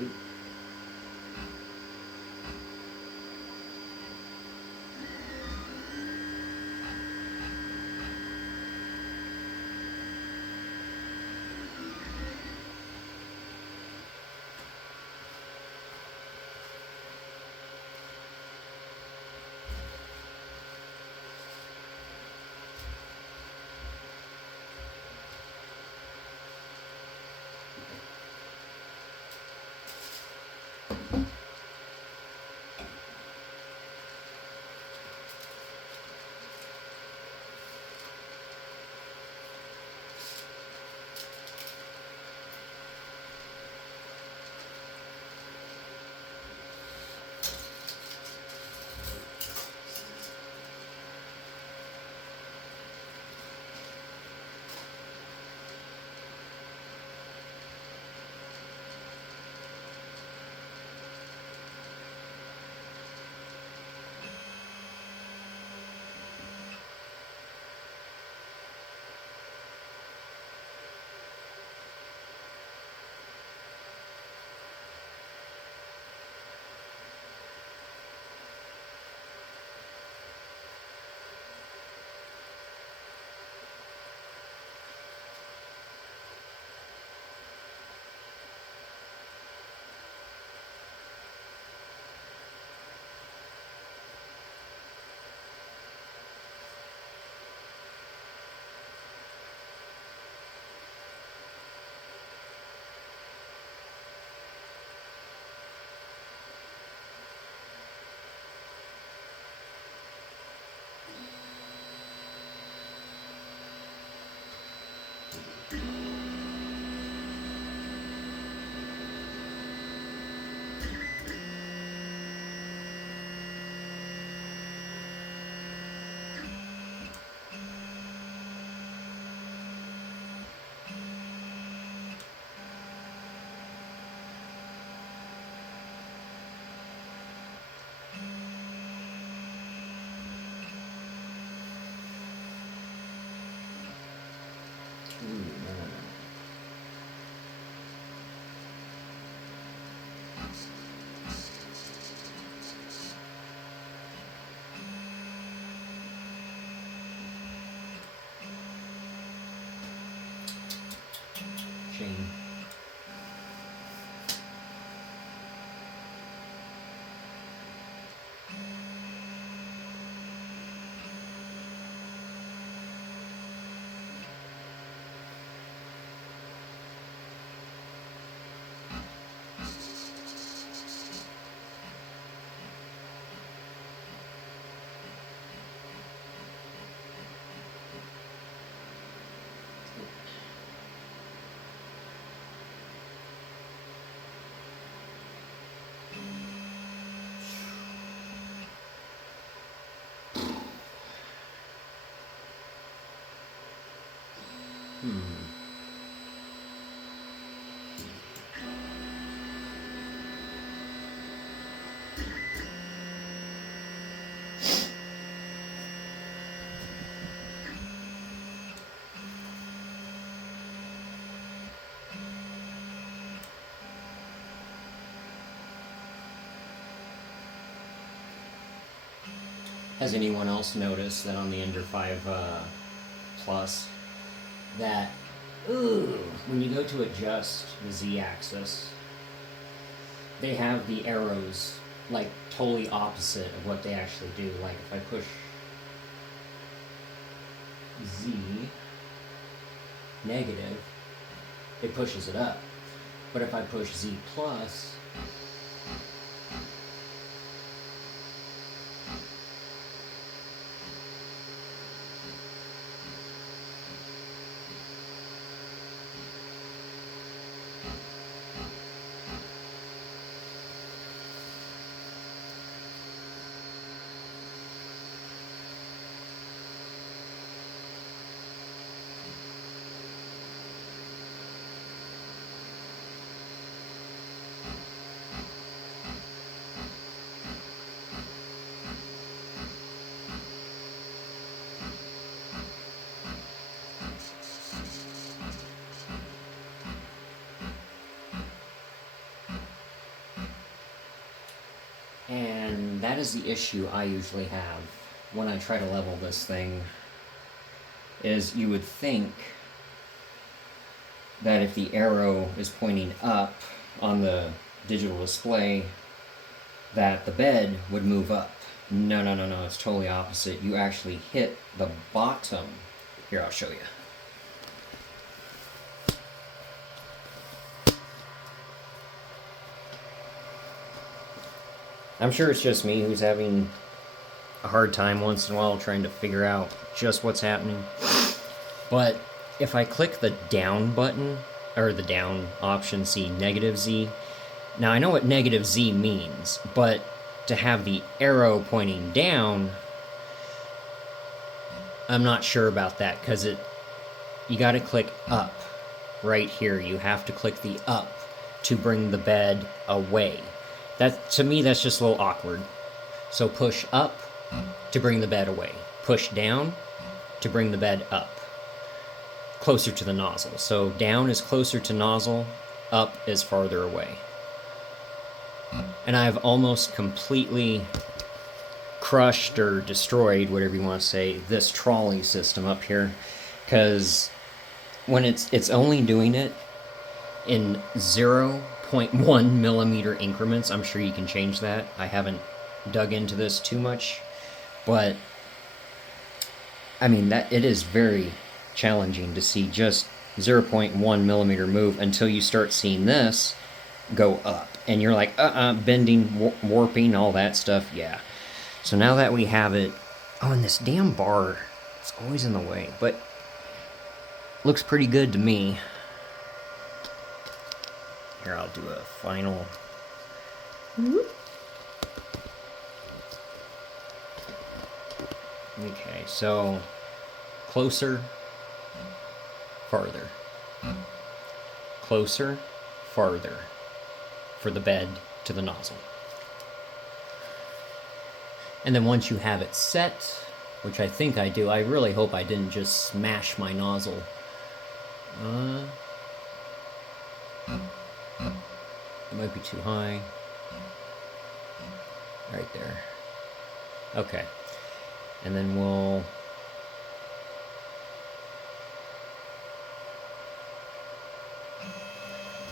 Ooh. Shame. Has anyone else noticed that on the Ender5 Plus, that when you go to adjust the Z-axis, they have the arrows like totally opposite of what they actually do. Like if I push Z negative, it pushes it up. But if I push Z plus, And that is the issue I usually have when I try to level this thing, is you would think that if the arrow is pointing up on the digital display, that the bed would move up. No, no, no, no, it's totally opposite. You actually hit the bottom. Here, I'll show you. I'm sure it's just me who's having a hard time once in a while trying to figure out just what's happening. But if I click the down button, or the down option, see negative Z. Now I know what negative Z means, but to have the arrow pointing down, I'm not sure about that, because you got to click up right here. You have to click the up to bring the bed away. That, to me, that's just a little awkward. So push up to bring the bed away. Push down to bring the bed up, closer to the nozzle. So down is closer to nozzle, up is farther away. And I've almost completely crushed or destroyed, whatever you want to say, this trolley system up here, because when it's only doing it in 0.1 millimeter increments. I'm sure you can change that. I haven't dug into this too much, but I mean, that it is very challenging to see just 0.1 millimeter move until you start seeing this go up, and you're like, bending, warping, all that stuff. Yeah. So now that we have it, oh, and this damn bar, it's always in the way, but looks pretty good to me. Here, I'll do a final. Okay, so closer, farther. Closer, farther for the bed to the nozzle. And then once you have it set, which I think I do, I really hope I didn't just smash my nozzle. It might be too high. Right there. Okay. And then we'll...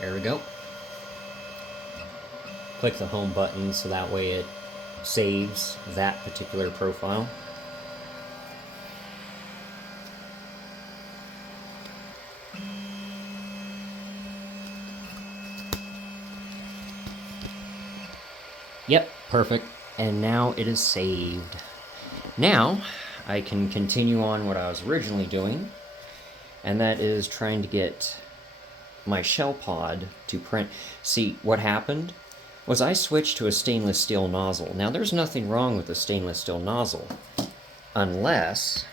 There we go. Click the home button so that way it saves that particular profile. Yep, perfect. And now it is saved. Now, I can continue on what I was originally doing, and that is trying to get my shell pod to print. See, what happened was I switched to a stainless steel nozzle. Now, there's nothing wrong with a stainless steel nozzle, unless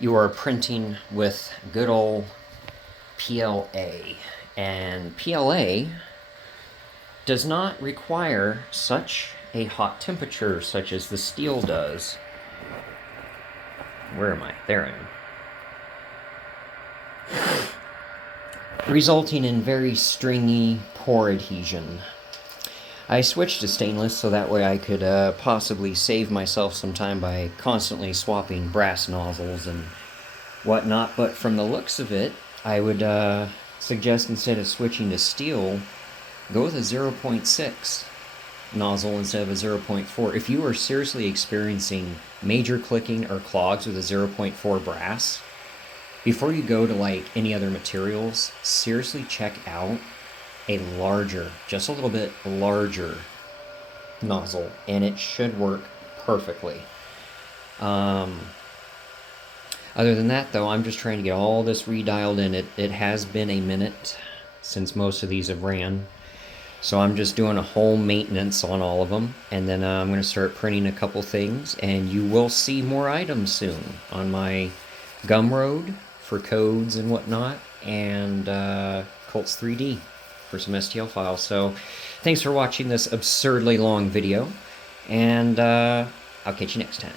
you are printing with good old PLA. And PLA does not require such a hot temperature such as the steel does. Where am I? There I am. Resulting in very stringy pore adhesion. I switched to stainless so that way I could possibly save myself some time by constantly swapping brass nozzles and whatnot, but from the looks of it, I would suggest instead of switching to steel, go with a 0.6 nozzle instead of a 0.4. If you are seriously experiencing major clicking or clogs with a 0.4 brass, before you go to like any other materials, seriously check out a larger, just a little bit larger nozzle, and it should work perfectly. Other than that though, I'm just trying to get all this redialed in. It has been a minute since most of these have ran. So I'm just doing a whole maintenance on all of them, and then I'm going to start printing a couple things, and you will see more items soon on my Gumroad for codes and whatnot, and Colts 3D for some STL files. So thanks for watching this absurdly long video, and I'll catch you next time.